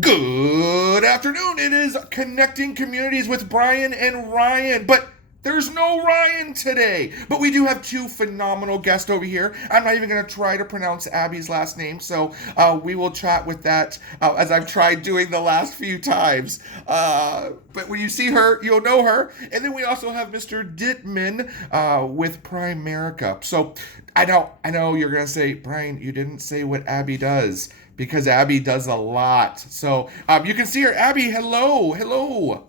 Good afternoon. It is Connecting Communities with Brian and Ryan. But there's no Ryan today. But we do have two phenomenal guests over here. I'm not even going to try to pronounce Abby's last name, so we will chat with that as I've tried doing the last few times. But when you see her, you'll know her. And then we also have Mr. Dittman with Primerica. So I know you're going to say, Brian, you didn't say what Abby does because Abby does a lot. So you can see her. Abby, hello, hello.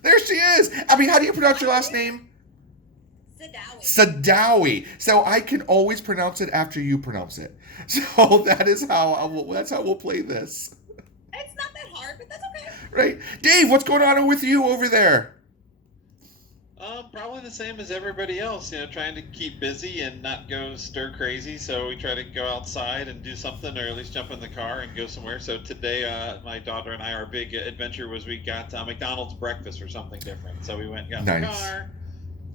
There she is. Abby, how do you pronounce your last name? Sadowy. Sadowy. So I can always pronounce it after you pronounce it. So that's how we'll play this. It's not that hard, but that's okay. Right. Dave, what's going on with you over there? Probably the same as everybody else, trying to keep busy and not go stir crazy. So we try to go outside and do something, or at least jump in the car and go somewhere. So today, my daughter and I, our big adventure was we got McDonald's breakfast or something different. So we went and got in the Nice. car.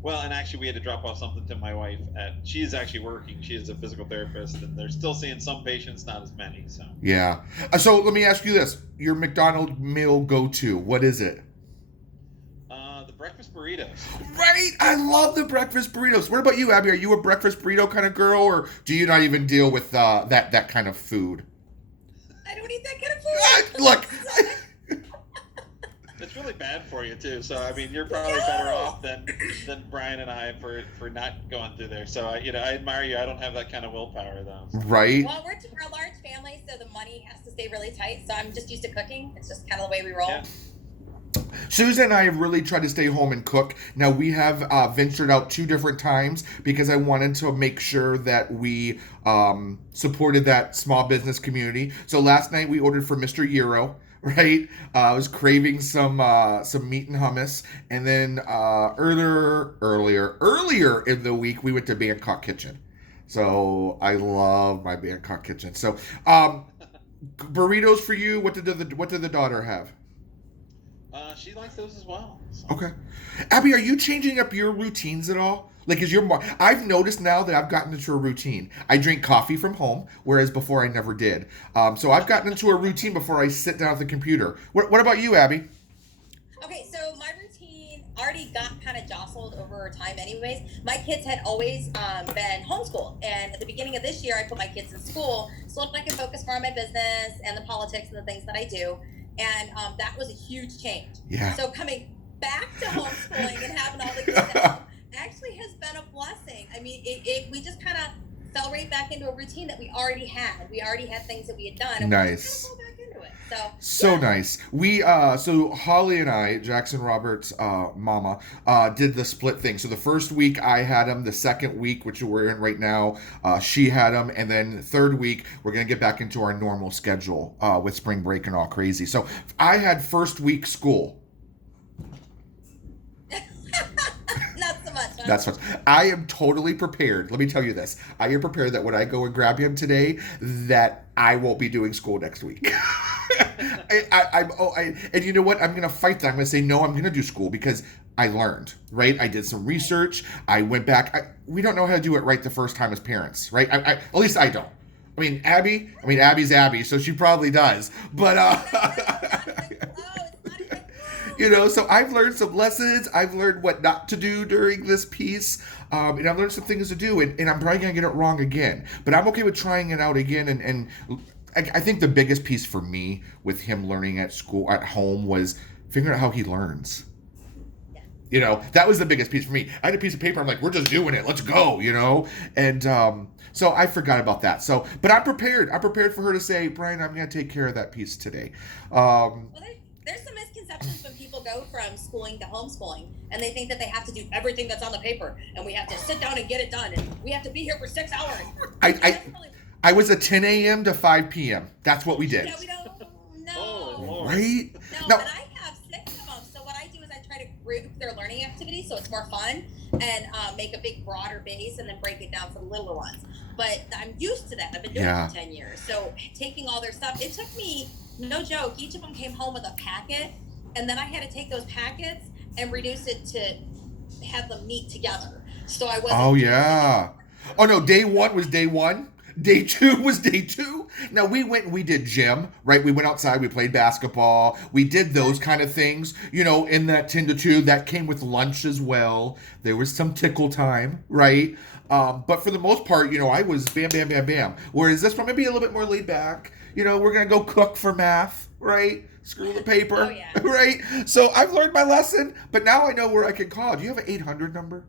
Well, and actually we had to drop off something to my wife. She is actually working. She is a physical therapist, and they're still seeing some patients, not as many. So Yeah. So let me ask you this. Your McDonald's meal go-to, what is it? the breakfast burritos. Right. I love the breakfast burritos. What about you, Abby? Are you a breakfast burrito kind of girl, or do you not even deal with that kind of food? I don't eat that kind of food. Look. It's really bad for you too. So I mean, you're probably better off than Brian and I for not going through there. So I admire you. I don't have that kind of willpower though. Right. Well, we're a large family, so the money has to stay really tight. So I'm just used to cooking. It's just kind of the way we roll. Yeah. Susan and I have really tried to stay home and cook. Now, we have ventured out two different times because I wanted to make sure that we supported that small business community. So last night we ordered for Mr. Euro, right? I was craving some meat and hummus. And then earlier in the week, we went to Bangkok Kitchen. So I love my Bangkok Kitchen. So burritos for you. What did the daughter have? She likes those as well. So. Okay. Abby, are you changing up your routines at all? Like, I've noticed now that I've gotten into a routine. I drink coffee from home, whereas before I never did. So I've gotten into a routine before I sit down at the computer. What about you, Abby? Okay, so my routine already got kind of jostled over time anyways. My kids had always been homeschooled. And at the beginning of this year, I put my kids in school so I could focus more on my business and the politics and the things that I do. And that was a huge change. Yeah. So coming back to homeschooling and having all the kids at home actually has been a blessing. I mean, we just kind of fell right back into a routine that we already had. We already had things that we had done. And Nice. we just kind of fell back into it. So yeah. nice. We so Holly and I, Jackson Roberts' mama, did the split thing. So the first week I had him. The second week, which we're in right now, she had him, and then the third week we're gonna get back into our normal schedule with spring break and all crazy. So I had first week school. Not so much. Huh? That's what I am totally prepared. Let me tell you this: I am prepared that when I go and grab him today, that I won't be doing school next week. And you know what? I'm gonna fight that. I'm gonna say no. I'm gonna do school because I learned. Right? I did some research. I went back. We don't know how to do it right the first time as parents, right? At least I don't. Abby's Abby, so she probably does. But so I've learned some lessons. I've learned what not to do during this piece. And I've learned some things to do. And I'm probably going to get it wrong again. But I'm okay with trying it out again. And I think the biggest piece for me with him learning at school, at home, was figuring out how he learns. That was the biggest piece for me. I had a piece of paper. I'm like, we're just doing it. Let's go, And so I forgot about that. But I'm prepared. I'm prepared for her to say, Brian, I'm going to take care of that piece today. Well, there's some misconceptions when people go from schooling to homeschooling, and they think that they have to do everything that's on the paper, and we have to sit down and get it done, and we have to be here for 6 hours. I was a 10 a.m. to 5 p.m. That's what we did. Yeah, we don't know. Oh, right? No, and I have 6 of them, so what I do is I try to group their learning activities so it's more fun, and make a big broader base, and then break it down for the littler ones. But I'm used to that. I've been doing it for 10 years. So taking all their stuff, it took me, no joke, each of them came home with a packet, and then I had to take those packets and reduce it to have them meet together. So I wasn't. Oh, yeah. Oh, no, day one was day one, Day 2 was day 2. Now we went and we did gym, right? We went outside, we played basketball, we did those kind of things, in that 10 to 2. That came with lunch as well. There was some tickle time, right? But for the most part, I was bam, bam, bam, bam. Whereas this one maybe a little bit more laid back. We're going to go cook for math, right? Screw the paper, Oh, yeah. right? So I've learned my lesson, but now I know where I can call. Do you have an 800 number?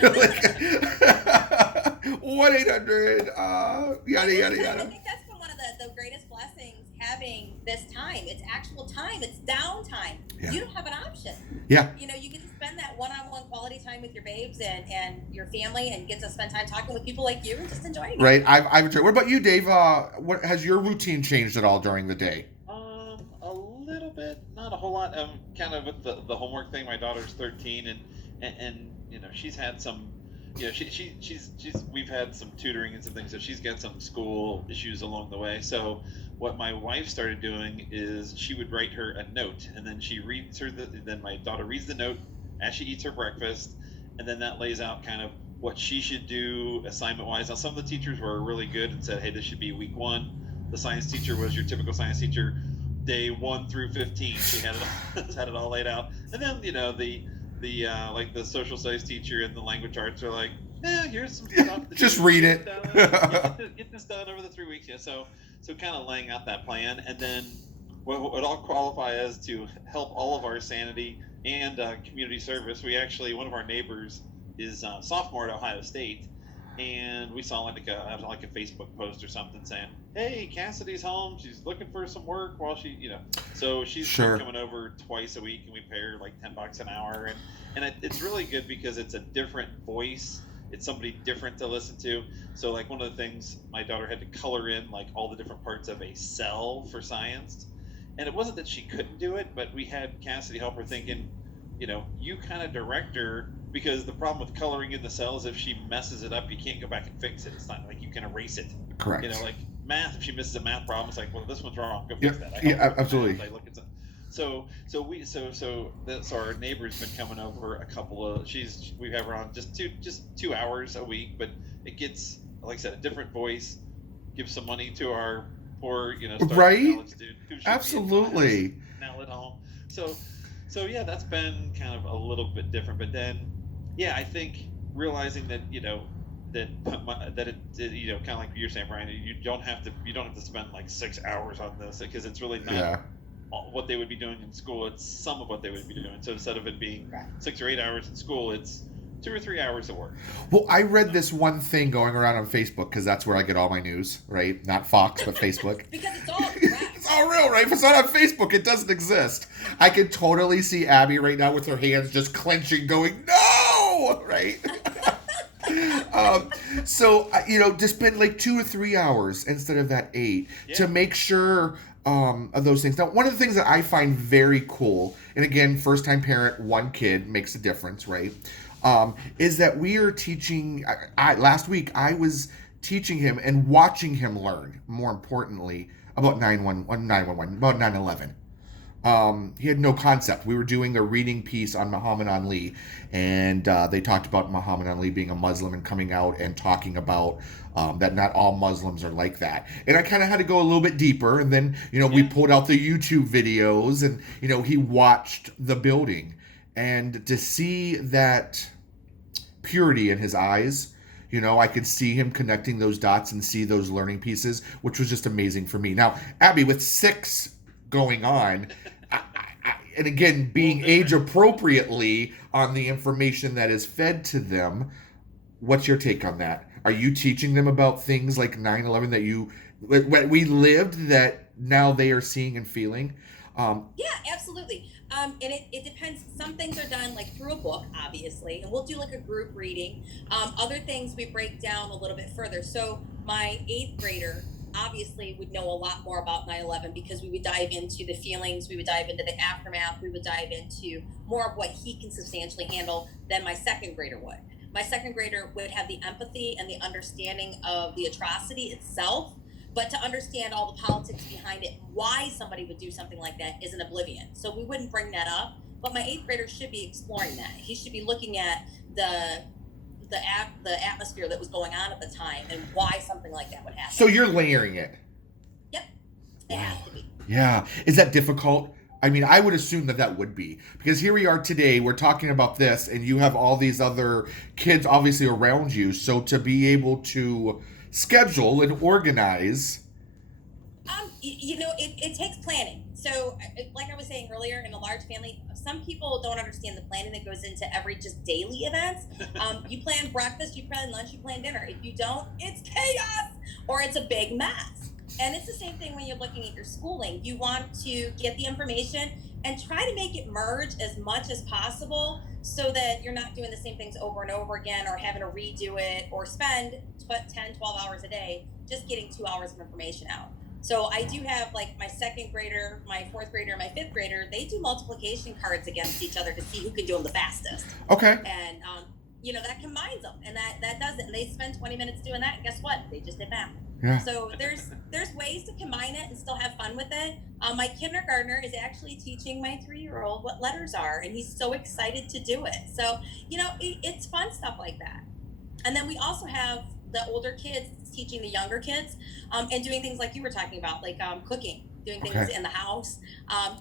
1-800, yada, yada, I yada. think that's been one of the greatest blessings, having this time. It's actual time. It's downtime. Yeah. You don't have an option. Yeah. You get to spend that one-on-one quality time with your babes and your family, and get to spend time talking with people like you and just enjoying it. Right. I've enjoyed. What about you, Dave? What has your routine changed at all during the day? A little bit, not a whole lot. Kind of with the homework thing. My daughter's 13, and she's had some. She's we've had some tutoring and some things, so she's got some school issues along the way. So what my wife started doing is she would write her a note, and then she reads her. Then my daughter reads the note as she eats her breakfast, and then that lays out kind of what she should do assignment wise. Now some of the teachers were really good and said, hey, this should be week 1. The science teacher was your typical science teacher, day 1 through 15. She had it all laid out, and then the like the social studies teacher and the language arts are like, here's some stuff. Just read it. Get this done over the 3 weeks. Yeah. So kind of laying out that plan, and then what would all qualify as to help all of our sanity and community service. We actually, one of our neighbors is sophomore at Ohio State, and we saw like a Facebook post or something saying, hey, Cassidy's home, she's looking for some work while she so she's coming over twice a week, and we pay her like $10 an hour, and it's really good because it's a different voice. It's somebody different to listen to. So like one of the things, my daughter had to color in like all the different parts of a cell for science, and it wasn't that she couldn't do it, but we had Cassidy help her thinking, you kind of direct her, because the problem with coloring in the cells, if she messes it up, you can't go back and fix it. It's not like you can erase it. Correct. Like math, if she misses a math problem, it's like, well, this one's wrong. Go fix that. Absolutely. So our neighbor's been coming over a couple of. We have her on just 2 hours a week, but it gets, like I said, a different voice. Gives some money to our poor, right? College student who should Absolutely. Be now at home. So yeah, that's been kind of a little bit different. But then, yeah, I think realizing that that kind of like you're saying, Brian, you don't have to spend like 6 hours on this, because it's really not what they would be doing in school. It's some of what they would be doing. So instead of it being 6 or 8 hours in school, it's 2 or 3 hours of work. Well, I read this one thing going around on Facebook, because that's where I get all my news, right? Not Fox, but Facebook. Because it's all correct. It's all real, right? If it's not on Facebook, it doesn't exist. I can totally see Abby right now with her hands just clenching, going, no! Right? So, to spend like 2 or 3 hours instead of that 8 to make sure of those things. Now, one of the things that I find very cool, and again, first-time parent, 1 kid makes a difference, right? Is that we are teaching. Last week I was teaching him and watching him learn. More importantly, about 911, about 9/11. He had no concept. We were doing a reading piece on Muhammad Ali, and they talked about Muhammad Ali being a Muslim and coming out and talking about that not all Muslims are like that. And I kind of had to go a little bit deeper, and then we pulled out the YouTube videos, and he watched the building, and to see that purity in his eyes, I could see him connecting those dots and see those learning pieces, which was just amazing for me. Now, Abby, with 6 going on, and again, being age appropriately on the information that is fed to them, what's your take on that? Are you teaching them about things like 9/11 that we lived, that now they are seeing and feeling? Yeah, absolutely. And it depends. Some things are done like through a book, obviously, and we'll do like a group reading. Other things we break down a little bit further. So my 8th grader obviously would know a lot more about 9/11, because we would dive into the feelings, we would dive into the aftermath, we would dive into more of what he can substantially handle than my 2nd grader would. My 2nd grader would have the empathy and the understanding of the atrocity itself, but to understand all the politics behind it, why somebody would do something like that, is an oblivion. So we wouldn't bring that up, but my 8th grader should be exploring that. He should be looking at the the atmosphere that was going on at the time and why something like that would happen. So you're layering it. Yep, it has to be. Yeah. Is that difficult? I mean, I would assume that would be, because here we are today, we're talking about this, and you have all these other kids obviously around you. So to be able to schedule and organize. It takes planning. So like I was saying earlier, in a large family, some people don't understand the planning that goes into every just daily events. You plan breakfast, you plan lunch, you plan dinner. If you don't, it's chaos or it's a big mess. And it's the same thing when you're looking at your schooling. You want to get the information and try to make it merge as much as possible so that you're not doing the same things over and over again or having to redo it or spend 10, 12 hours a day just getting 2 hours of information out. So I do have like my second grader, my fourth grader, my fifth grader, they do multiplication cards against each other to see who can do them the fastest. Okay. And, that combines them and that does it. And they spend 20 minutes doing that. And guess what? They just did math. Yeah. So there's ways to combine it and still have fun with it. My kindergartner is actually teaching my 3-year-old what letters are, and he's so excited to do it. So, it's fun stuff like that. And then we also have the older kids teaching the younger kids and doing things like you were talking about, like cooking, doing things in the house,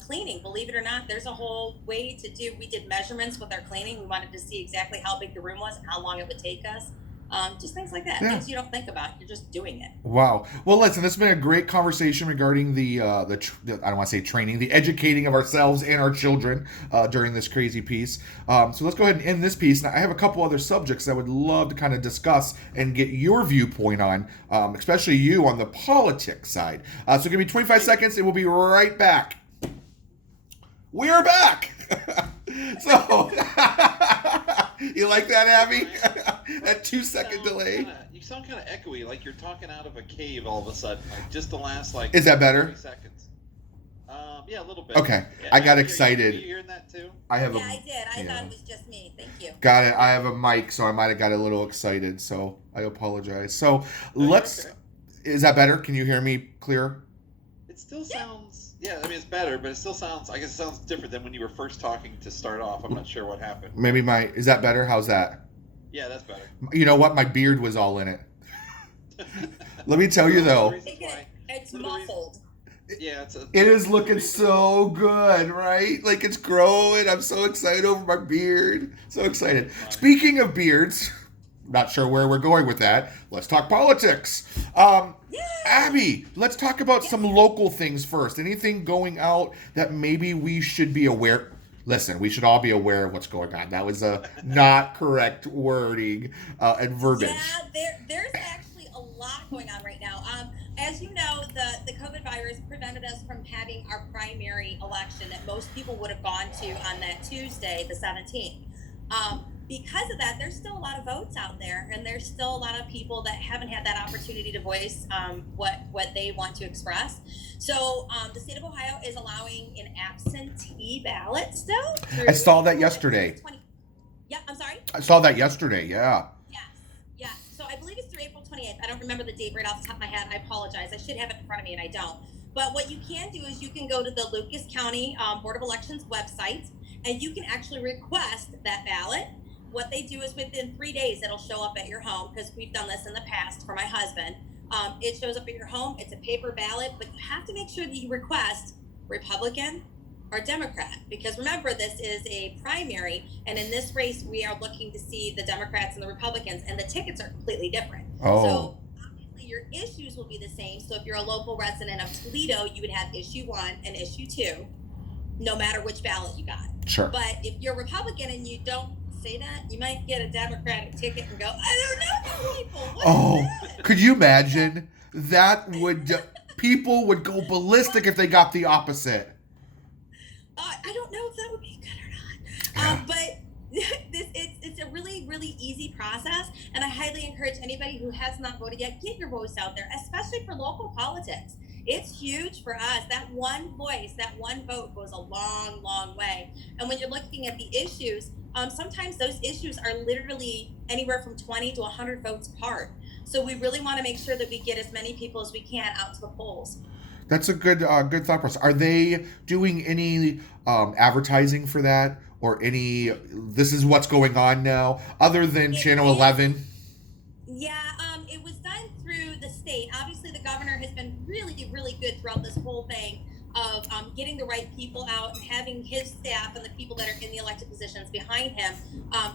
cleaning. Believe it or not, there's a whole way to do. We did measurements with our cleaning. We wanted to see exactly how big the room was and how long it would take us. Just things like that, things you don't think about. You're just doing it. Wow. Well, listen, this has been a great conversation regarding the I don't want to say training, the educating of ourselves and our children during this crazy piece. So let's go ahead and end this piece. Now, I have a couple other subjects I would love to kind of discuss and get your viewpoint on, especially you on the politics side. So give me 25 seconds and we'll be right back. We're back. So, you like that, Abby? That 2-second delay. You sound kind of echoey, like you're talking out of a cave all of a sudden. Like just the last Is that better? 30 seconds. Yeah, a little bit. Okay, Yeah, I got excited. Are you hearing that too? I did. I thought it was just me. Thank you. Got it. I have a mic, so I might have got a little excited. So I apologize. So let's. Okay. Is that better? Can you hear me clear? It still sounds. Yeah, I mean it's better, but it still sounds. I guess it sounds different than when you were first talking to start off. I'm not sure what happened. Maybe is that better? How's that? Yeah, that's better. You know what? My beard was all in it. Let me tell you though. It's muffled. Yeah, it is looking so good, right? Like it's growing. I'm so excited over my beard. So excited. Speaking of beards, not sure where we're going with that. Let's talk politics. Abby, let's talk about some local things first. Anything going out that maybe we should be aware? Listen, we should all be aware of what's going on. That was a not correct wording and verbiage. Yeah, there's actually a lot going on right now. As you know, the COVID virus prevented us from having our primary election that most people would have gone to on that Tuesday, the 17th. Because of that, there's still a lot of votes out there, and there's still a lot of people that haven't had that opportunity to voice what they want to express. So the state of Ohio is allowing an absentee ballot still. I saw that yesterday. Yeah, I'm sorry? I saw that yesterday, yeah. Yes. So I believe it's through April 28th. I don't remember the date right off the top of my head. I apologize. I should have it in front of me, and I don't. But what you can do is you can go to the Lucas County Board of Elections website, and you can actually request that ballot. What they do is within 3 days, it'll show up at your home, because we've done this in the past for my husband. It shows up at your home. It's a paper ballot, but you have to make sure that you request Republican or Democrat, because remember, this is a primary, and in this race, we are looking to see the Democrats and the Republicans, and the tickets are completely different. Oh. So obviously your issues will be the same. So if you're a local resident of Toledo, you would have issue 1 and issue 2, no matter which ballot you got. Sure. But if you're Republican and you don't say that, you might get a Democratic ticket and go, I don't know people. What is that? Could you imagine? That would people would go ballistic if they got the opposite. I don't know if that would be good or not. But it's a really, really easy process, and I highly encourage anybody who has not voted yet, get your voice out there, especially for local politics. It's huge for us. That one voice, that one vote goes a long, long way. And when you're looking at the issues, sometimes those issues are literally anywhere from 20 to 100 votes apart. So we really want to make sure that we get as many people as we can out to the polls. That's a good thought process. Are they doing any advertising for that, or any, this is what's going on now, other than Channel 11? Yeah, it was done through the state. Obviously, the governor has been really, really good throughout this whole thing of getting the right people out and having his staff and the people that are in the elected positions behind him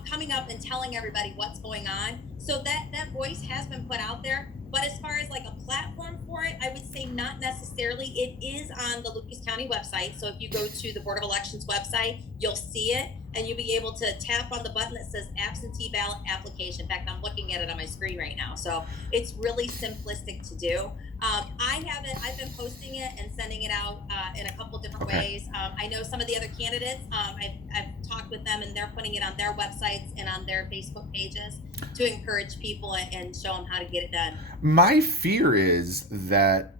coming up and telling everybody what's going on. So that voice has been put out there. But as far as like a platform for it, I would say not necessarily. It is on the Lucas County website. So if you go to the Board of Elections website, you'll see it and you'll be able to tap on the button that says absentee ballot application. In fact, I'm looking at it on my screen right now. So it's really simplistic to do. I've been posting it and sending it out in a couple different ways. I know some of the other candidates, I've talked with them and they're putting it on their websites and on their Facebook pages to encourage people and show them how to get it done. My fear is that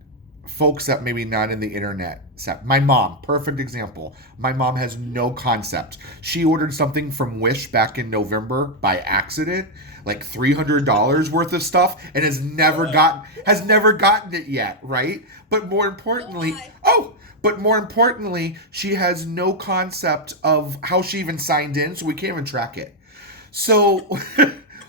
folks that maybe not in the internet, my mom, perfect example. My mom has no concept. She ordered something from Wish back in November by accident, like $300 worth of stuff, and has never gotten it yet, right? But more importantly, she has no concept of how she even signed in, so we can't even track it. So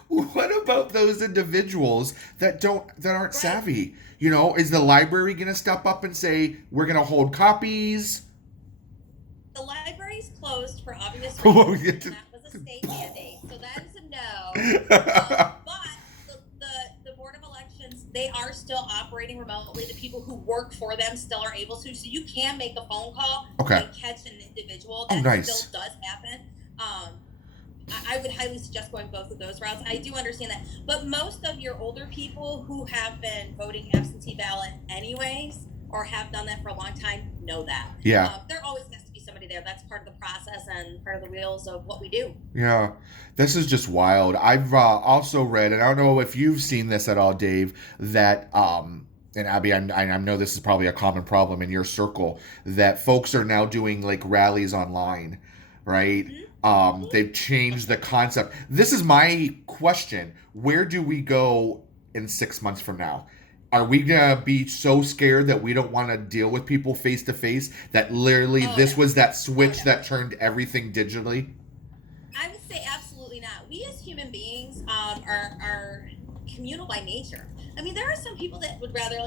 what about those individuals that aren't savvy? You know, is the library going to step up and say, we're going to hold copies? The library's closed for obvious Oh, reasons, and that was a state mandate, so that is a no. But the Board of Elections, they are still operating remotely. The people who work for them still are able to, so you can make a phone call and catch an individual. That still does happen. I would highly suggest going both of those routes. I do understand that. But most of your older people who have been voting absentee ballot anyways, or have done that for a long time, know that. Yeah. There always has to be somebody there. That's part of the process and part of the wheels of what we do. Yeah. This is just wild. I've also read, and I don't know if you've seen this at all, Dave, that, and Abby, I know this is probably a common problem in your circle, that folks are now doing like rallies online, right? Mm-hmm. They've changed the concept. This is my question. Where do we go in 6 months from now? Are we going to be so scared that we don't want to deal with people face to face, that literally was that switch that turned everything digitally? I would say absolutely not. We as human beings are communal by nature. I mean, there are some people that would rather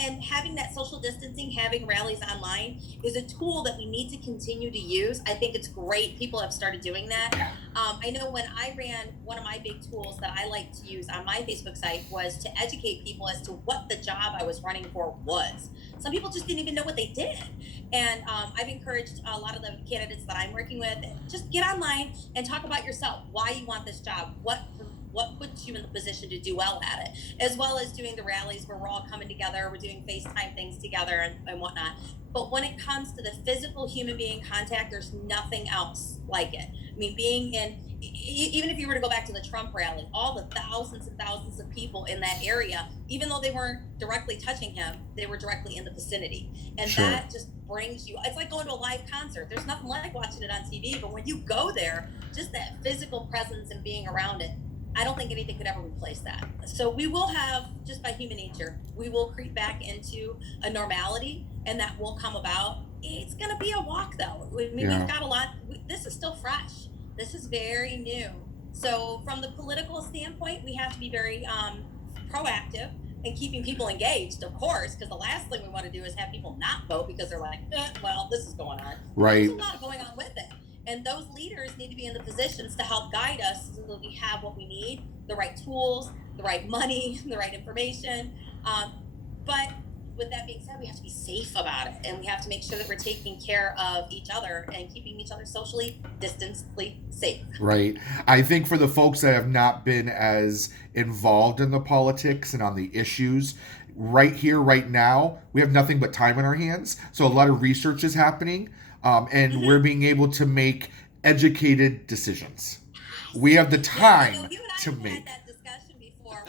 and having that social distancing, having rallies online is a tool that we need to continue to use. I think it's great. People have started doing that. I know when I ran, one of my big tools that I like to use on my Facebook site was to educate people as to what the job I was running for was. Some people just didn't even know what they did. And I've encouraged a lot of the candidates that I'm working with, just get online and talk about yourself, why you want this job, what puts you in the position to do well at it, as well as doing the rallies where we're all coming together, we're doing FaceTime things together and whatnot. But when it comes to the physical human being contact, there's nothing else like it. I mean, being in, even if you were to go back to the Trump rally, all the thousands and thousands of people in that area, even though they weren't directly touching him, they were directly in the vicinity. And that just brings you, it's like going to a live concert. There's nothing like watching it on TV, but when you go there, just that physical presence and being around it, I don't think anything could ever replace that. So we will have, just by human nature, we will creep back into a normality, and that will come about. It's going to be a walk, though. I mean, we've got a lot. This is still fresh. This is very new. So from the political standpoint, we have to be very proactive and keeping people engaged, of course, because the last thing we want to do is have people not vote because they're like, well, this is going on. Right. There's a lot going on with it. And those leaders need to be in the positions to help guide us so that we have what we need, the right tools, the right money, the right information. But with that being said, we have to be safe about it. And we have to make sure that we're taking care of each other and keeping each other socially distancedly safe. Right. I think for the folks that have not been as involved in the politics and on the issues, right here, right now, we have nothing but time in our hands. So a lot of research is happening. And we're being able to make educated decisions. We have the time to make. Had that discussion before.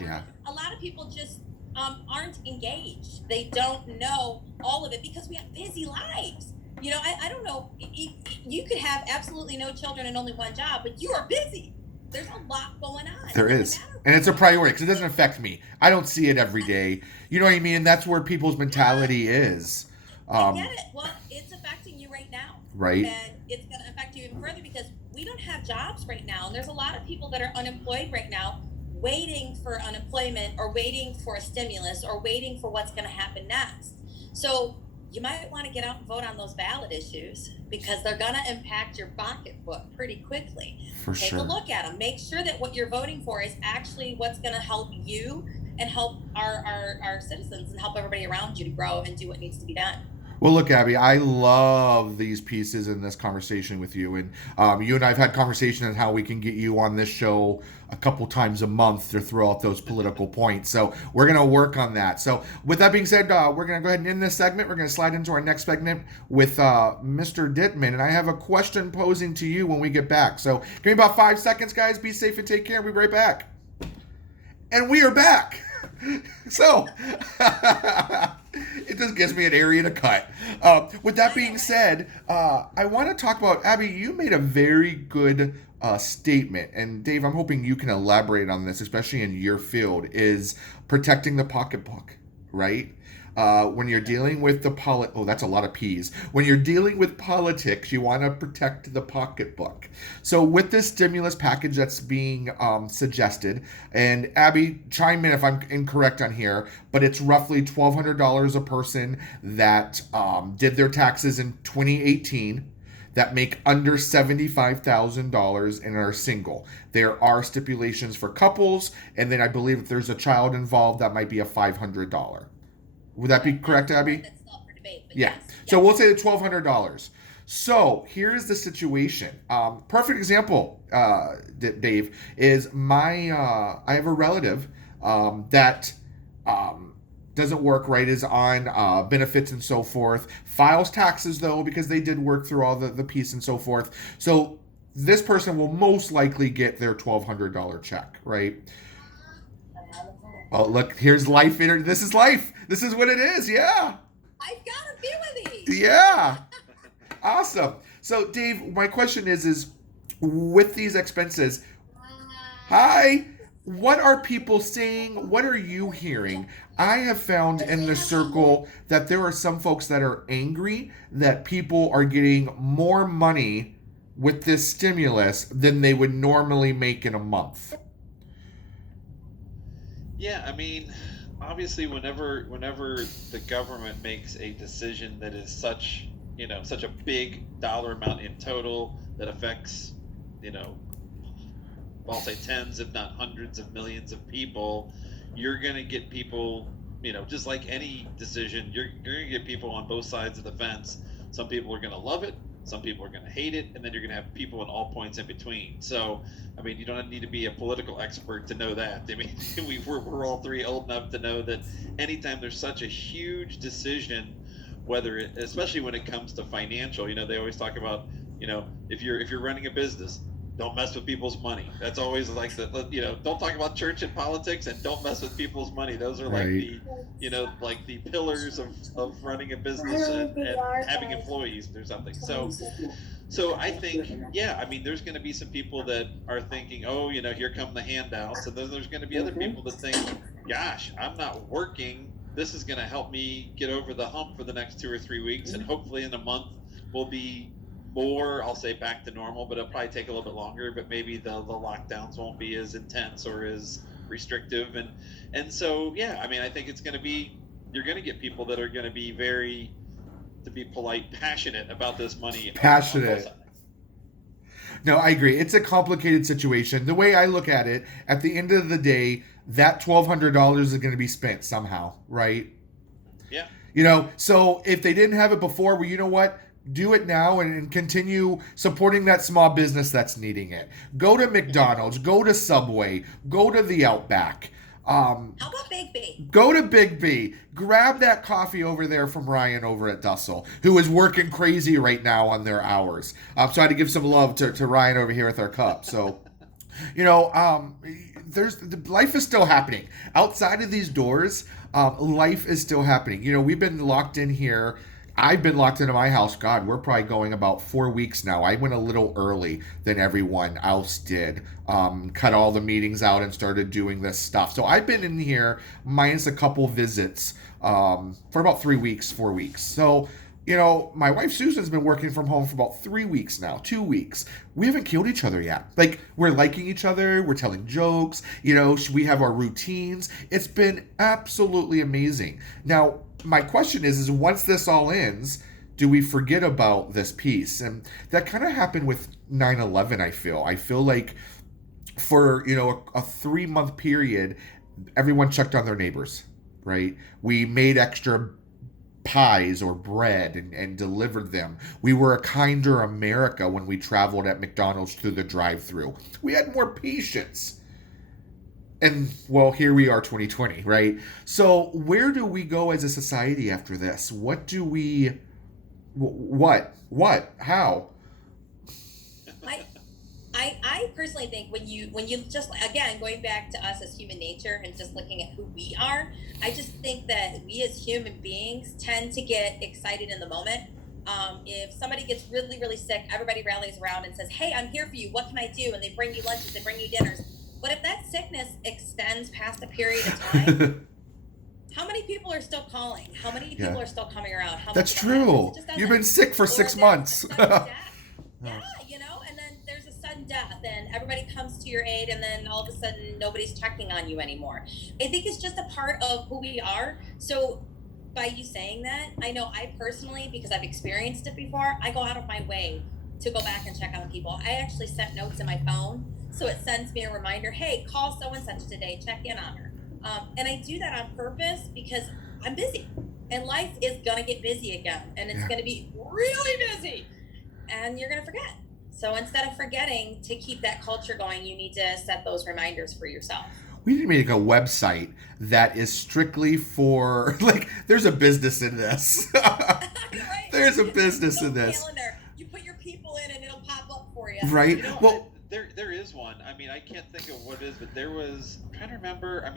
A lot of people just aren't engaged. They don't know all of it because we have busy lives. You know, I don't know. You could have absolutely no children and only one job, but you are busy. There's a lot going on. There is. And it's a priority because it doesn't affect me. I don't see it every day. You know what I mean? And that's where people's mentality is. I get it. Well, it's affecting you right now. Right. And it's going to affect you even further because we don't have jobs right now. And there's a lot of people that are unemployed right now, waiting for unemployment or waiting for a stimulus or waiting for what's going to happen next. So you might want to get out and vote on those ballot issues because they're going to impact your pocketbook pretty quickly. Take a look at them. Make sure that what you're voting for is actually what's going to help you and help our citizens and help everybody around you to grow and do what needs to be done. Well, look, Abby, I love these pieces in this conversation with you. And you and I have had conversations on how we can get you on this show a couple times a month to throw out those political points. So we're going to work on that. So with that being said, we're going to go ahead and end this segment. We're going to slide into our next segment with Mr. Dittman. And I have a question posing to you when we get back. So give me about 5 seconds, guys. Be safe and take care. We'll be right back. And we are back. So it just gives me an area to cut. With that being said, I want to talk about, Abby, you made a very good statement. And Dave, I'm hoping you can elaborate on this, especially in your field, is protecting the pocketbook, right? When you're dealing with that's a lot of P's. When you're dealing with politics, you want to protect the pocketbook. So with this stimulus package that's being suggested, and Abby, chime in if I'm incorrect on here, but it's roughly $1,200 a person that did their taxes in 2018 that make under $75,000 and are single. There are stipulations for couples, and then I believe if there's a child involved, that might be a $500. Would that be correct, Abby? That's up for debate, but yeah. yes. So we'll say the $1,200. So here's the situation. Perfect example, Dave, is I have a relative that doesn't work right, is on benefits and so forth, files taxes though, because they did work through all the piece and so forth. So this person will most likely get their $1,200 check, right? Oh, look, here's life. This is life. This is what it is. Yeah. I've got a few of these. Yeah. Awesome. So, Dave, my question is with these expenses, hi, what are people saying? What are you hearing? I have found in the circle that there are some folks that are angry that people are getting more money with this stimulus than they would normally make in a month. Yeah, I mean, obviously, whenever the government makes a decision that is such a big dollar amount in total that affects, I'll say tens, if not hundreds of millions of people, you're gonna get people, just like any decision, you're gonna get people on both sides of the fence. Some people are gonna love it, some people are going to hate it, and then you're going to have people in all points in between. So, I mean, you don't need to be a political expert to know that. I mean, we're all three old enough to know that anytime there's such a huge decision, especially when it comes to financial, they always talk about, if you're running a business, don't mess with people's money. That's always like don't talk about church and politics, and don't mess with people's money. Those are like the pillars of running a business and having employees or something. So I think, there's going to be some people that are thinking, oh, here come the handouts. And then there's going to be other people that think, gosh, I'm not working. This is going to help me get over the hump for the next 2 or 3 weeks. And hopefully in a month we'll be more, I'll say, back to normal, but it'll probably take a little bit longer, but maybe the lockdowns won't be as intense or as restrictive. And so, I think it's going to be, you're going to get people that are going to be very, to be polite, passionate about this money. Passionate. No, I agree. It's a complicated situation. The way I look at it, at the end of the day, that $1,200 is going to be spent somehow, right? Yeah. So if they didn't have it before, well, you know what? Do it now and continue supporting that small business that's needing it. Go to McDonald's, go to Subway, go to the Outback. How about Big B? Go to Big B. Grab that coffee over there from Ryan over at Dussel, who is working crazy right now on their hours. So I had to give some love to Ryan over here with our cup. So, life is still happening. Outside of these doors, life is still happening. We've been locked in here. I've been locked into my house. God, we're probably going about 4 weeks now. I went a little early than everyone else did. Cut all the meetings out and started doing this stuff. So I've been in here minus a couple visits for about 3 weeks, 4 weeks. So, my wife Susan's been working from home for about 3 weeks now, 2 weeks. We haven't killed each other yet. Like, we're liking each other, we're telling jokes, we have our routines. It's been absolutely amazing. Now, my question is once this all ends, do we forget about this piece? And that kind of happened with 9/11, I feel. I feel like for, a 3-month period, everyone checked on their neighbors, right? We made extra pies or bread and delivered them. We were a kinder America when we traveled at McDonald's through the drive-thru. We had more patience. And, well, here we are, 2020, right? So where do we go as a society after this? What do we... What? How? I personally think when you just, again, going back to us as human nature and just looking at who we are, I just think that we as human beings tend to get excited in the moment. If somebody gets really, really sick, everybody rallies around and says, hey, I'm here for you. What can I do? And they bring you lunches, they bring you dinners. But if that sickness extends past a period of time, how many people are still calling? How many people are still coming around? That's true. You've been sick for 6 months. Yeah, and then there's a sudden death and everybody comes to your aid and then all of a sudden nobody's checking on you anymore. I think it's just a part of who we are. So by you saying that, I know I personally, because I've experienced it before, I go out of my way to go back and check on people. I actually set notes in my phone, so it sends me a reminder, hey, call so-and-such today, check in on her. And I do that on purpose because I'm busy and life is going to get busy again and it's going to be really busy and you're going to forget. So instead of forgetting to keep that culture going, you need to set those reminders for yourself. We need to make a website that is strictly for, there's a business in this. Right? There's a business in this. Calendar. You put your people in and it'll pop up for you. Right? Well, there is one. I mean, I can't think of what it is, but there was, I'm trying to remember,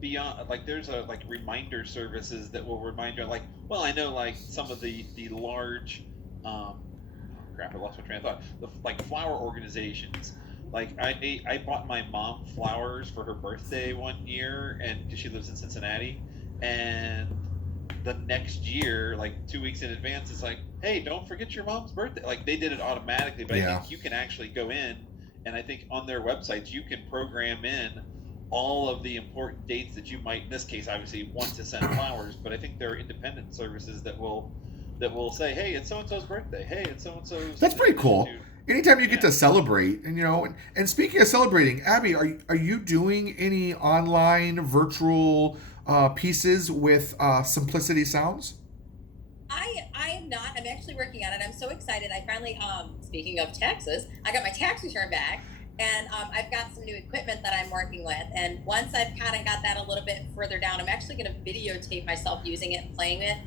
beyond, there's reminder services that will remind you, I know, some of the large, crap, I lost my train of thought, the flower organizations. I bought my mom flowers for her birthday one year, and because she lives in Cincinnati, and the next year, 2 weeks in advance, it's hey, don't forget your mom's birthday. They did it automatically, but I think you can actually go in, and I think on their websites you can program in all of the important dates that you might, in this case, obviously want to send flowers, but I think there are independent services that will say, hey, it's so-and-so's birthday. Hey, it's so-and-so's. That's pretty cool. Anytime you get to celebrate, and speaking of celebrating, Abby, are you doing any online virtual pieces with Simplicity Sounds? I am not. I'm actually working on it. I'm so excited. I finally, speaking of taxes, I got my tax return back. And I've got some new equipment that I'm working with. And once I've kind of got that a little bit further down, I'm actually going to videotape myself using it and playing it.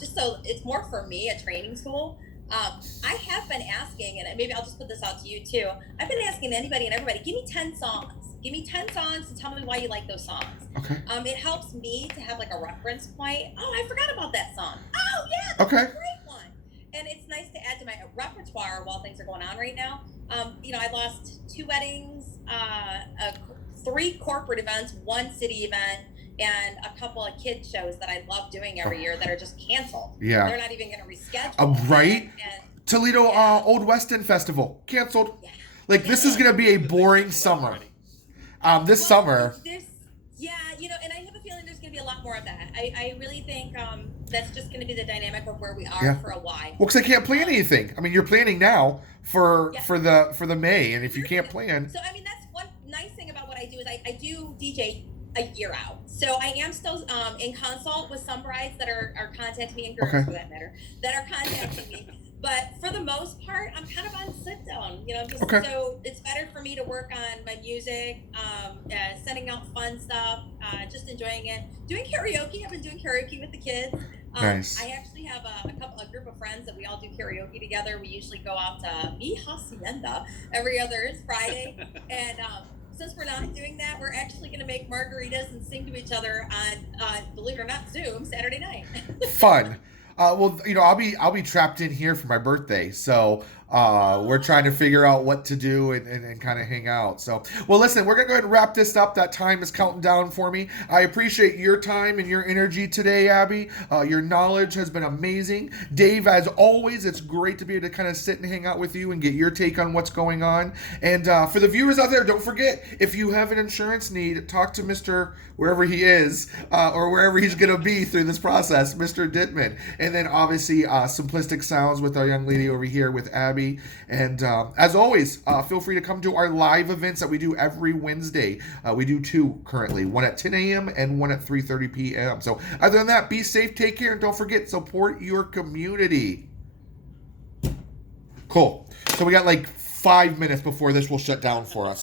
Just so it's more for me, a training tool. I have been asking, and maybe I'll just put this out to you too. I've been asking anybody and everybody, give me 10 songs. Give me 10 songs and tell me why you like those songs. Okay. It helps me to have a reference point. Oh, I forgot about that song. Oh, yeah, that's a great one. And it's nice to add to my repertoire while things are going on right now. I lost 2 weddings, 3 corporate events, 1 city event, and a couple of kids shows that I love doing every year that are just canceled. Yeah. They're not even going to reschedule. Right? Toledo Old West End Festival, canceled. Yeah. This is going to be a boring summer. Summer. And I have a feeling there's going to be a lot more of that. I really think that's just going to be the dynamic of where we are for a while. Well, because I can't plan anything. You're planning now for the May, and if you can't plan. So, that's one nice thing about what I do is I do DJ a year out. So I am still in consult with some brides that are contacting me, and girls for that matter, that are contacting me. But for the most part, I'm kind of on sit down, so it's better for me to work on my music, sending out fun stuff, just enjoying it. Doing karaoke. I've been doing karaoke with the kids. Nice. I actually have a group of friends that we all do karaoke together. We usually go out to Mi Hacienda every other Friday. And since we're not doing that, we're actually going to make margaritas and sing to each other on, believe it or not, Zoom Saturday night. Fun. I'll be trapped in here for my birthday, so We're trying to figure out what to do and kind of hang out. So, well, listen, we're going to go ahead and wrap this up. That time is counting down for me. I appreciate your time and your energy today, Abby. Your knowledge has been amazing. Dave, as always, it's great to be able to kind of sit and hang out with you and get your take on what's going on. And for the viewers out there, don't forget, if you have an insurance need, talk to Mr. wherever he is or wherever he's going to be through this process, Mr. Dittman. And then obviously Simplistic Sounds with our young lady over here with Abby. And as always, feel free to come to our live events that we do every Wednesday. We do 2 currently, one at 10 a.m. and one at 3:30 p.m. So other than that, be safe, take care, and don't forget, support your community. Cool. So we got like 5 minutes before this will shut down for us.